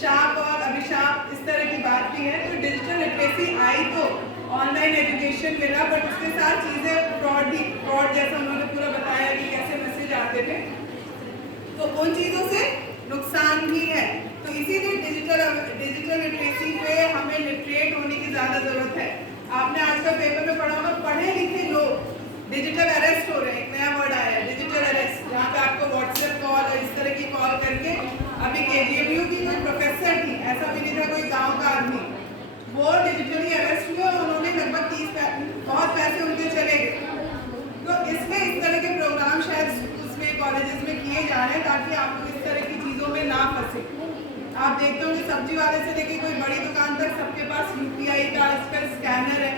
शाप और अभिशाप इस तरह की बात भी है। तो डिजिटल लिटरेसी आई तो ऑनलाइन एजुकेशन मिला, बट उसके साथ चीज़ें फ्रॉड जैसा उन्होंने पूरा बताया कि कैसे मैसेज आते थे, तो उन चीज़ों से नुकसान भी है। तो इसीलिए डिजिटल लिटरेसी पे हमें लिटरेट होने की ज़्यादा ज़रूरत है। आपने आजकल पेपर में पढ़ा होगा, पढ़े लिखे लोग डिजिटल अरेस्ट हो रहे हैं। एक नया वर्ड आया है डिजिटल अरेस्ट, जहाँ पे आपको व्हाट्सएप कॉल और इस तरह की कॉल करके, अभी KGMU की कोई प्रोफेसर थी, ऐसा भी नहीं था कोई गाँव का आदमी, वो डिजिटली अरेस्ट हुए और उन्होंने लगभग 30 बहुत पैसे उनके चले गए। तो इसमें इस तरह के प्रोग्राम शायद स्कूल्स में कॉलेजेस में किए जा रहे हैं ताकि आप लोग इस तरह की चीज़ों में ना फंसे। आप देखते होंगे सब्जी वाले से लेके कोई बड़ी दुकान तक सबके पास UPI का आजकल स्कैनर है।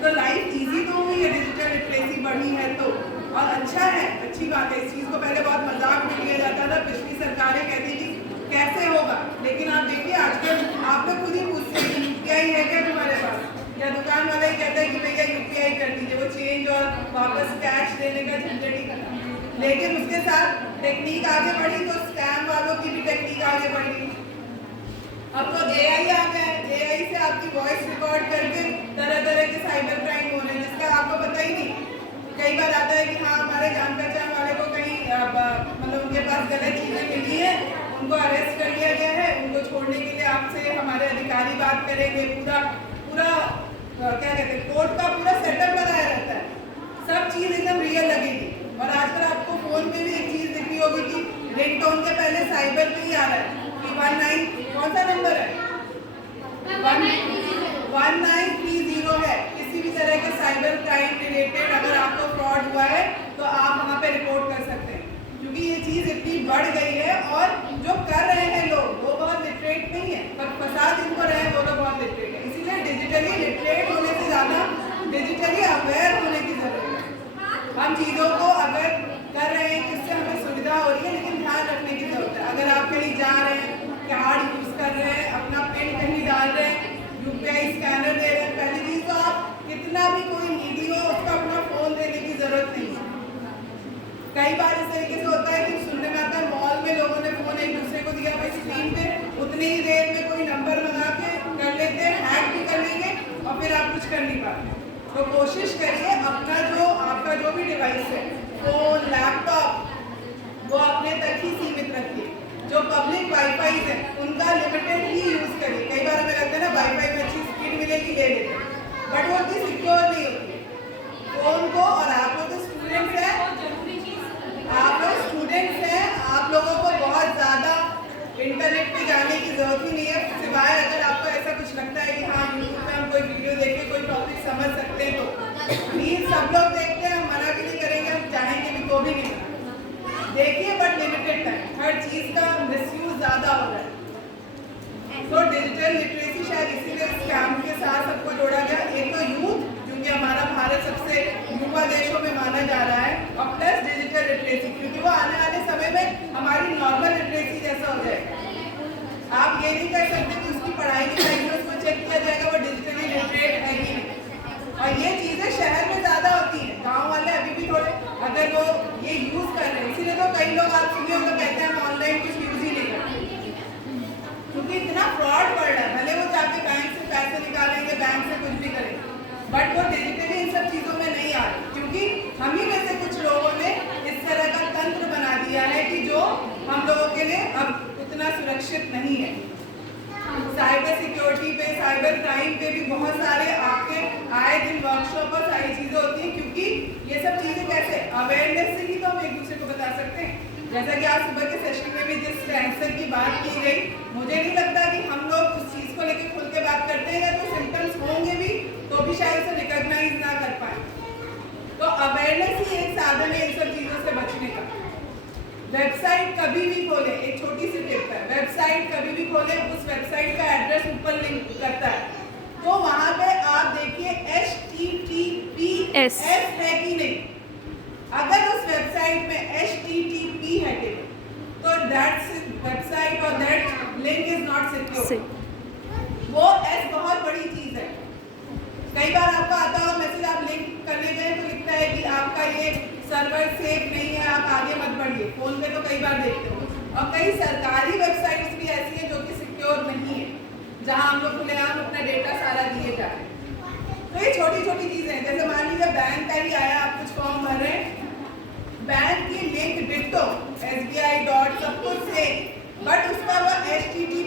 तो लाइफ इजी तो हुई है, डिजिटल लिटरेसी बढ़ी है तो, और अच्छा है, अच्छी बात है। इस चीज़ को पहले बहुत मजाक में लिया जाता था, पिछली सरकारें कहती थी कैसे होगा, लेकिन आप देखिए आजकल आप लोग खुद ही पूछते हैं UPI है क्या तुम्हारे पास, या दुकान वाला ही कहता है कि भैया UPI कर दीजिए, वो चेंज और वापस कैश देने का झंझट ही करता। लेकिन उसके साथ टेक्निक आगे बढ़ी तो स्कैम वालों की भी टेक्निक आगे बढ़ी। अब तो AI आ गया है, AI से आपकी वॉइस रिकॉर्ड करके तरह तरह के साइबर क्राइम हो रहे हैं जिसका आपको पता ही नहीं। कई बार आता है कि हाँ हमारे जान पहचान वाले को कहीं मतलब उनके पास गलत चीज़ें मिली है, उनको अरेस्ट कर लिया गया है, उनको छोड़ने के लिए आपसे हमारे अधिकारी बात करेंगे, पूरा क्या कहते हैं कोर्ट का पूरा सेटअप लगाया रहता है, सब चीज़ एकदम रियल लगेगी। और आजकल आपको फ़ोन पे भी एक चीज़ दिख रही होगी कि रिंगटोन के पहले साइबर पे ही आ रहा है कि 19 कौन सा नंबर है 1930 है। किसी भी तरह के साइबर क्राइम रिलेटेड अगर आपको फ्रॉड हुआ है तो आप वहाँ पे रिपोर्ट कर सकते हैं, क्योंकि ये चीज़ इतनी बढ़ गई है। और जो कर रहे हैं लोग वो बहुत लिटरेट नहीं है, पर फंसा जिनको रहे हैं वो लोग बहुत लिटरेट है। इसीलिए डिजिटली लिटरेट होने से ज़्यादा डिजिटली अवेयर होने की ज़रूरत है। हम चीज़ों को अगर कर रहे हैं जिससे हमें सुविधा हो रही है, लेकिन ध्यान रखने की ज़रूरत है। अगर आप कहीं जा रहे हैं, कार्ड यूज़ कर रहे हैं, अपना पिन कहीं डाल रहे हैं, UPI स्कैनर दे रहे हैं, पहली चीज़ तो आप कितना भी कोई नीडी हो उसका अपना फ़ोन देने की ज़रूरत नहीं है। कई बार इस तरीके से होता है कि सुनने में आता है मॉल में लोगों ने फ़ोन एक दूसरे को दिया, भाई स्क्रीन पे उतनी ही देर में कोई नंबर मंगा के कर लेते हैं, हैक भी कर लेंगे और फिर आप कुछ कर नहीं पाते। तो कोशिश करिए आपका जो भी डिवाइस है, फ़ोन, लैपटॉप, वो अपने तक ही सीमित रखिए। जो पब्लिक वाईफाई है उनका लिमिटेड ही यूज़ करिए। कई बार हमें लगता है ना वाईफाई में अच्छी स्पीड मिलेगी, ले लेते हैं, बट वो उतनी सिक्योर नहीं होती। फ़ोन को, और आप लोग तो स्टूडेंट्स हैं, आप लोगों को बहुत ज़्यादा इंटरनेट पे जाने की ज़रूरत ही नहीं है, सिवाय अगर आपको ऐसा कुछ लगता है कि हाँ यूट्यूब पे हम कोई वीडियो देख के कोई टॉपिक समझ सकते हैं तो प्लीज़ सब लोग देखते हैं, हम मना भी नहीं करेंगे, हम चाहेंगे भी तो भी नहीं देखिए, बट लिमिटेड टाइम। हर चीज़ का मिसयूज ज़्यादा हो रहा है। तो डिजिटल लिटरेसी शायद इसीलिए इस कैंप के साथ सबको जोड़ा गया। एक तो यूथ, क्योंकि हमारा भारत सबसे युवा देशों में माना जा रहा है, और प्लस डिजिटल लिटरेसी, क्योंकि वो आने वाले समय में हमारी नॉर्मल लिटरेसी जैसा हो जाएगा। आप ये नहीं कह सकते कि उसकी पढ़ाई लिखाई में उसको चेक किया जाएगा वो डिजिटली लिटरेट है कि नहीं। और ये चीज़ें शहर में ज़्यादा होती हैं, गाँव वाले अभी भी थोड़े अगर वो ये यूज़ कर रहे हैं, इसीलिए तो कई लोग आप सुनिए होगा कहते हैं हम ऑनलाइन कुछ यूज़ ही नहीं करते, क्योंकि इतना फ्रॉड बढ़ रहा है। भले वो जाके बैंक से पैसे निकालेंगे, बैंक से कुछ भी करेंगे, बट वो डिजिटली इन सब चीज़ों में नहीं आ रही, क्योंकि हम ही में से कुछ लोगों ने इस तरह का तंत्र बना दिया है कि जो हम लोगों के लिए अब उतना सुरक्षित नहीं है। साइबर सिक्योरिटी पे, साइबर क्राइम पे भी बहुत सारे आपके आए दिन वर्कशॉप और सारी चीज़ें होती हैं, क्योंकि ये सब चीज़ें कैसे अवेयरनेस से ही तो हम एक दूसरे को बता सकते हैं। जैसा कि आज सुबह के सेशन में भी जिस कैंसर की बात की गई, मुझे नहीं लगता कि हम लोग उस चीज़ को लेकर खुल के बात करते हैं, या तो सिम्टम्स होंगे भी तो भी शायद उसे रिकॉग्नाइज ना कर पाए। तो अवेयरनेस ही एक साधन है इन सब चीज़ों से बचने का। वेबसाइट कभी भी खोले, एक छोटी सी टिप है, वेबसाइट कभी भी खोले, उस वेबसाइट का एड्रेस ऊपर लिंक करता है, तो वहाँ पे आप देखिए HTTPS है कि नहीं। अगर उस वेबसाइट में HTTP है कि नहीं, तो दैट वेबसाइट और that link is not secure. वो S बहुत बड़ी चीज़ है। कई बार आपका आता हो मैसेज, आप लिंक करने गए तो लिखता है कि आपका ये सर्वर सेफ नहीं है, आप आगे मत बढ़िए। फोन पे तो कई बार देखते हो। और कई सरकारी वेबसाइट्स भी ऐसी हैं जो कि सिक्योर जहाँ हम लोग खुलेआम अपना डेटा सारा दिए जाए। तो ये छोटी छोटी चीजें हैं, जैसे मान लीजिए बैंक का ही आया, आप कुछ फॉर्म भर रहे हैं, बैंक की लिंक डिट्टो SBI डॉट सब कुछ से, बट उसका वो HTTP